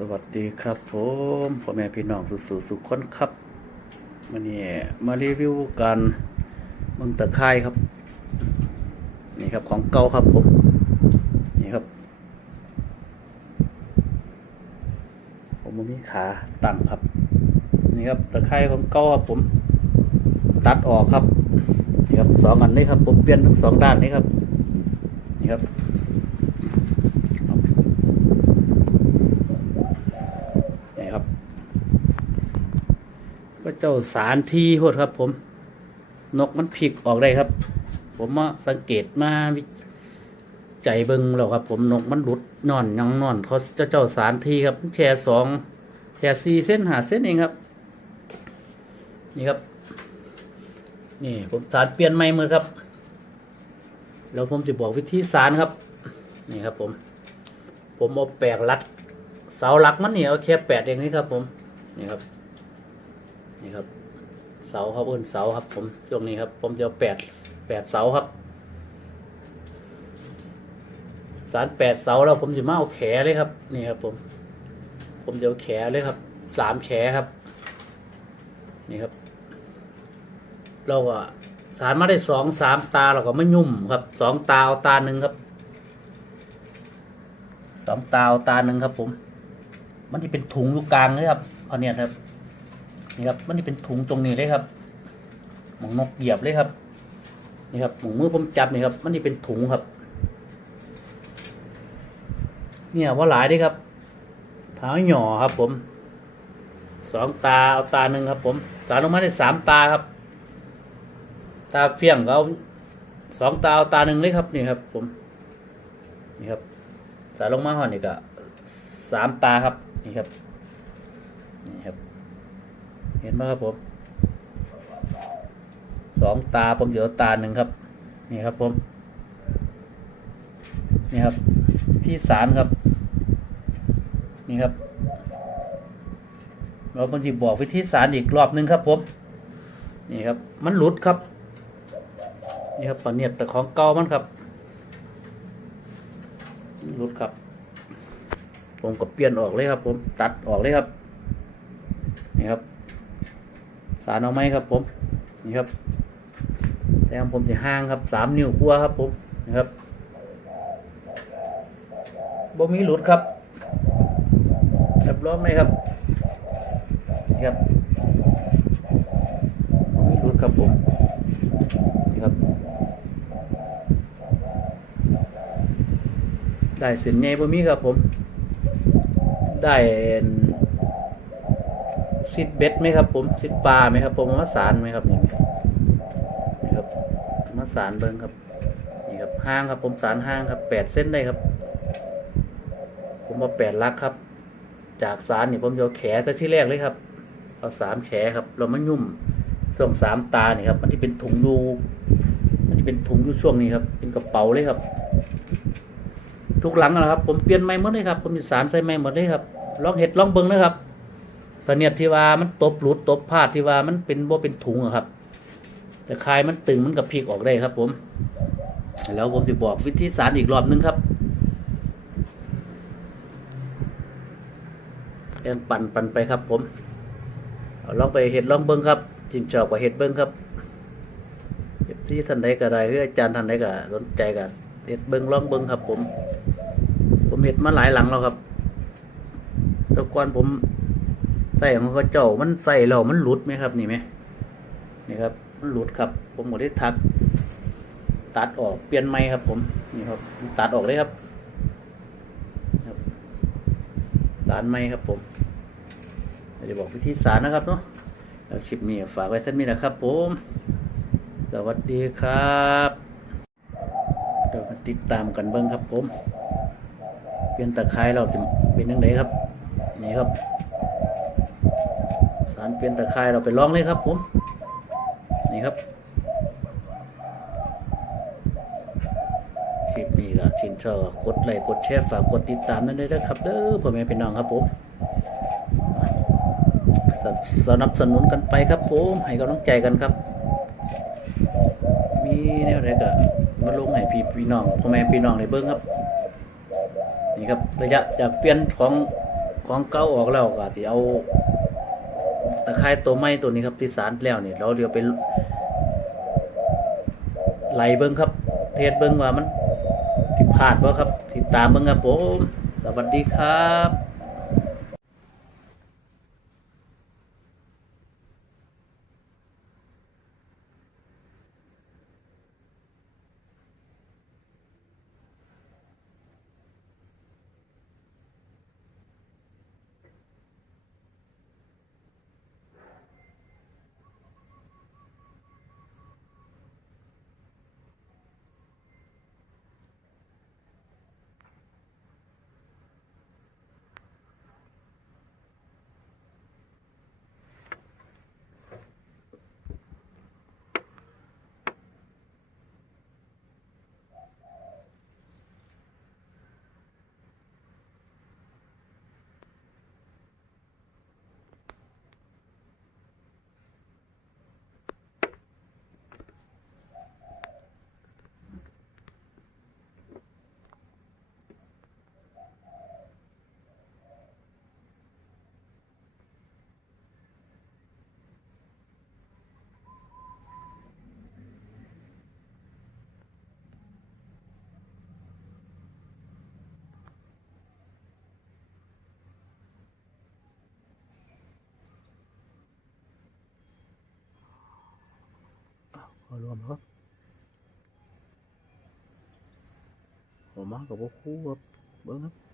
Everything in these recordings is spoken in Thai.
สวัสดีครับผมพ่อแม่พี่น้องสุสุสุขคนครับวันนี้มารีวิวการมึงตะไคร่ครับ นี่ครับของเก่าครับผมนี่ครับ ผมมีขาตั้งครับ นี่ครับตะไคร่ของเก่าครับผม ตัดออกครับนี่ครับสองอันนี้ครับผมเปลี่ยนทั้งสองด้านนี้ครับนี่ครับ นี่ครับ ก็เจ้าสารที่โหดครับ ผม นกมันพลิกออกได้ครับ ผมมาสังเกตมาวิใจยเบิงแล้วครับ ผมนกมันหลุดนอนยังนอนเขาเจ้าเจ้าสารที่ครับแชร์สองแชร์สี่เส้นหาเส้นเองครับ นี่ครับ นี่ผมสารเปลี่ยนใหม่มือครับแล้วผมจะบอกวิธีสารครับ นี่ครับ ผม ผมเอาแปลกรัดเสาหลักมันเนี่ยเอาแค่แปดเองนี่ครับ ผมนี่ครับ นี่ครับ เสาครับเอ้นเสาครับ ผมช่วงนี้ครับ ผมจะเอาแปดแปดเสาครับ สารแปดเสาแล้วผมจะมาเอาแขเลยครับ นี่ครับ ผม ผมจะเอาแขเลยครับ สามแขครับ นี่ครับ เราก็สารมาได้สองสามตาเราก็ไม่ยุ่มครับ สองตาเอาตาหนึ่งครับ สองตาเอาตาหนึ่งครับ ผม มันจะเป็นถุงอยู่กลางเลยครับเอาเนี่ยครับ นี่ครับมันจะเป็นถุงตรงนี้เลยครับหมองนกเหยียบเลยครับนี่ครับหมองมือผมจับนี่ครับ มันจะเป็นถุงครับ เนี่ยว่าหลายด้ครับเท้าหย่อครับ ผมสองตาเอาตาหนึ่งครับ ผมสารลงมาได้สามตาครับ ตาเฟี้ยงก็เอาสองตาเอาตาหนึ่งเลยครับนี่ครับ ผมนี่ครับสาลงมาห่อนี่ก็สามตาครับนี่ครับนี่ครับ เห็นไหมครับผมสองตาผมเดี๋ยวตาหนึ่งครับ นี่ครับผมนี่ครับ ที่สามครับ นี่ครับเราบางทีบอกวิธีสารอีกรอบหนึ่งครับผมนี่ครับ มันหลุดครับ นี่ครับปอนเนียดแต่ของเก่ามันครับหลุดครับ ผมก็เปลี่ยนออกเลยครับ ผมตัดออกเลยครับ นี่ครับ สารเอาไหมครับผมนี่ครับแต่ของผมจะห่างครับสามนิ้วกลัวครับผมนะครับบ่มีหลุดครับรับรองเลยครับนี่ครับบ่มีหลุดครับผมนี่ครับ ได้เส้นใหญ่บ่มีครับผม ได้ ซิดเบ็ดไหมครับ ผมซิดปลาไหมครับ ผมมาสารไหมครับนี่ครับมาสารเบิ้งครับนี่ครับห้างครับ ผมสารห้างครับแปดเส้นได้ครับ ผมเอาแปดลักครับ จากสารนี่ผมจะเอาแขซะที่แรกเลยครับเอาสามแขครับเรามายุ่มส่วนสามตานี่ครับ มันที่เป็นถุงยูมันที่เป็นถุงยูช่วงนี้ครับ เป็นกระเป๋าเลยครับ ทุกหลังนะครับ ผมเปลี่ยนใหม่หมดเลยครับ ผมมีสารใส่ใหม่หมดเลยครับลองเห็ดลองเบิ้งนะครับ ตอนเนี้ยที่ว่ามันตบหลุดตบพลาดที่ว่ามันเป็นบ่าเป็นถุงอะครับ แต่คายมันตึงมันกับพลิกออกได้ครับ ผม แล้วผมจะบอกวิธีสารอีกรอบนึงครับแอนปั่นปั่นไปครับ ผมลองไปเห็ดลองเบิ้งครับจินชอบกับเห็ดเบิ้งครับเอฟซีท่านใดก็ได้หรืออาจารย์ท่านใดก็สนใจก็เห็ดเบิ้งลองเบิ้งครับ ผม ผมเห็ดมาหลายหลังแล้วครับแต่ก่อนผม ใส่ของเขาเจ้ามันใส่แล้วมันหลุดไหมครับนี่ไหมนี่ครับ มันหลุดครับ ผมหมดได้ทัก ตัดออกเปลี่ยนไม้ครับ ผมนี่ครับ ตัดออกเลยครับครับตัดไม้ครับผมเดี๋ยวจะบอกวิธีสารนะครับเนาะแล้วคลิปนี้ฝากไว้ท่านนี้นะครับ ผม สวัสดีครับเดี๋ยวมาติดตามกันเบิ้งครับ ผม เปลี่ยนตะไคร้เราจะเป็นยังไงครับ นี่ครับ สารเปลี่ยนตะไคร้เราไปลองเลยครับผมนี่ครับคลิปนี้ก็ชินชอบกดไลค์กดแชร์ฝากกดติดตามนั่นด้วยนะครับเด้อพ่อแม่พี่น้องครับผมสสนับสนุนกันไปครับผมให้กำลังใจกันครับ มีแนวไหนก็มาลงให้พี่พี่น้องพ่อแม่พี่น้องในเบิ้งครับ นี่ครับระยะจากเปลี่ยนของของเก่าออกแล้วก็สิเอา ตะไคร้ตัวไหม่ตัวนี้ครับที่สารแล้วเนี่ยเราเดี๋ยวไปไล่เบิ้งครับ เทศเบิ้งว่ามันสิพลาดบ่ครับติดตามเบิ้งครับผมสวัสดีครับ ผมมากับพวกคู่ครับเบิ้งครับ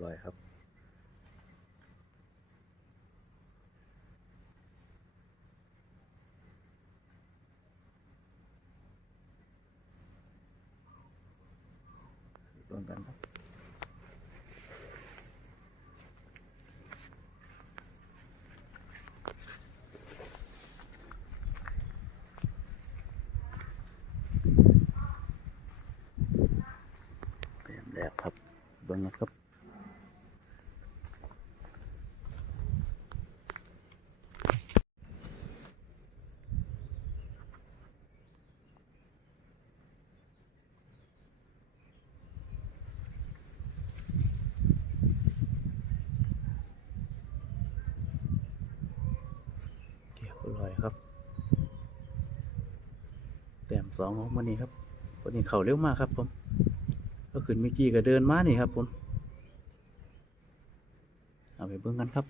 ร้อยครับรวมกันครับเตรียมแล้วครับเบิ้งนะครับ อยครับแต้มสองของวันนี้ครับวันนี้เข่าเร็วมากครับ ผม ก็ขึ้นมิกิกี้ก็เดินมานี่ครับ ผม เอาไปเบิ่งกันครับ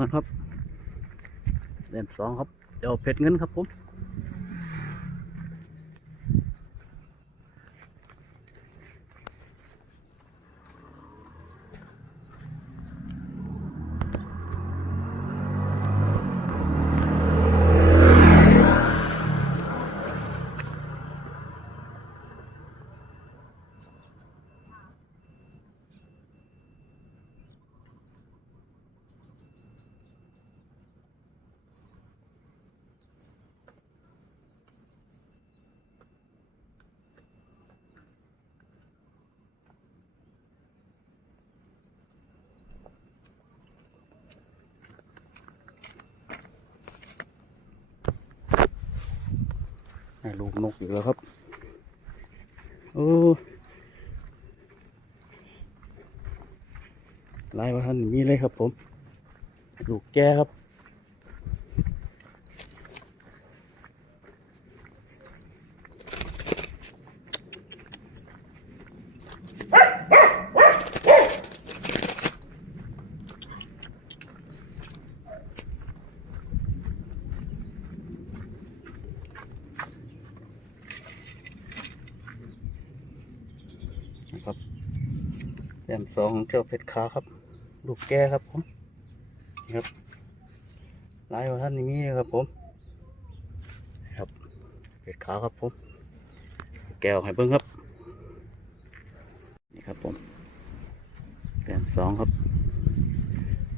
กันครับเล่มสองครับเดี๋ยวเพชรเงินครับผม ลูกนกอีกแล้วครับโอ้ลายว่าท่านมีเลยครับผม ลูกแก่ครับ ต้มสองของเจ้าเพชรขาครับ ลูกแก่ครับผมนี่ครับลายของท่านอย่างนี้ครับผมนี่ครับเพชรขาครับผม แก้วให้เบิ้งครับ นี่ครับผมแต้มสองครับ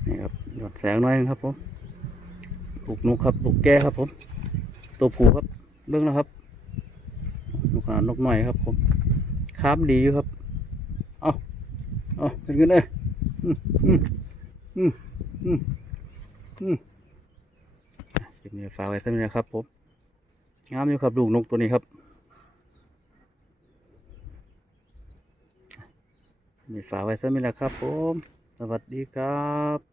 นี่ครับหยดแสงหน่อยนึงครับผม ลูกนกครับ ลูกแก่ครับผม ตัวผู้ครับ เบิ้งนะครับ ลูกหานกหน่อยครับผมคามดีอยู่ครับ เอาเป็นกันเลยอืมอืมอืมอืมอืมเก็บเนื้ฝากไว้สักนิดนะครับผมงามอยู่ครับลูกนกตัวนี้ครับมีฝากไว้สักนิดนะครับผม สวัสดีครับ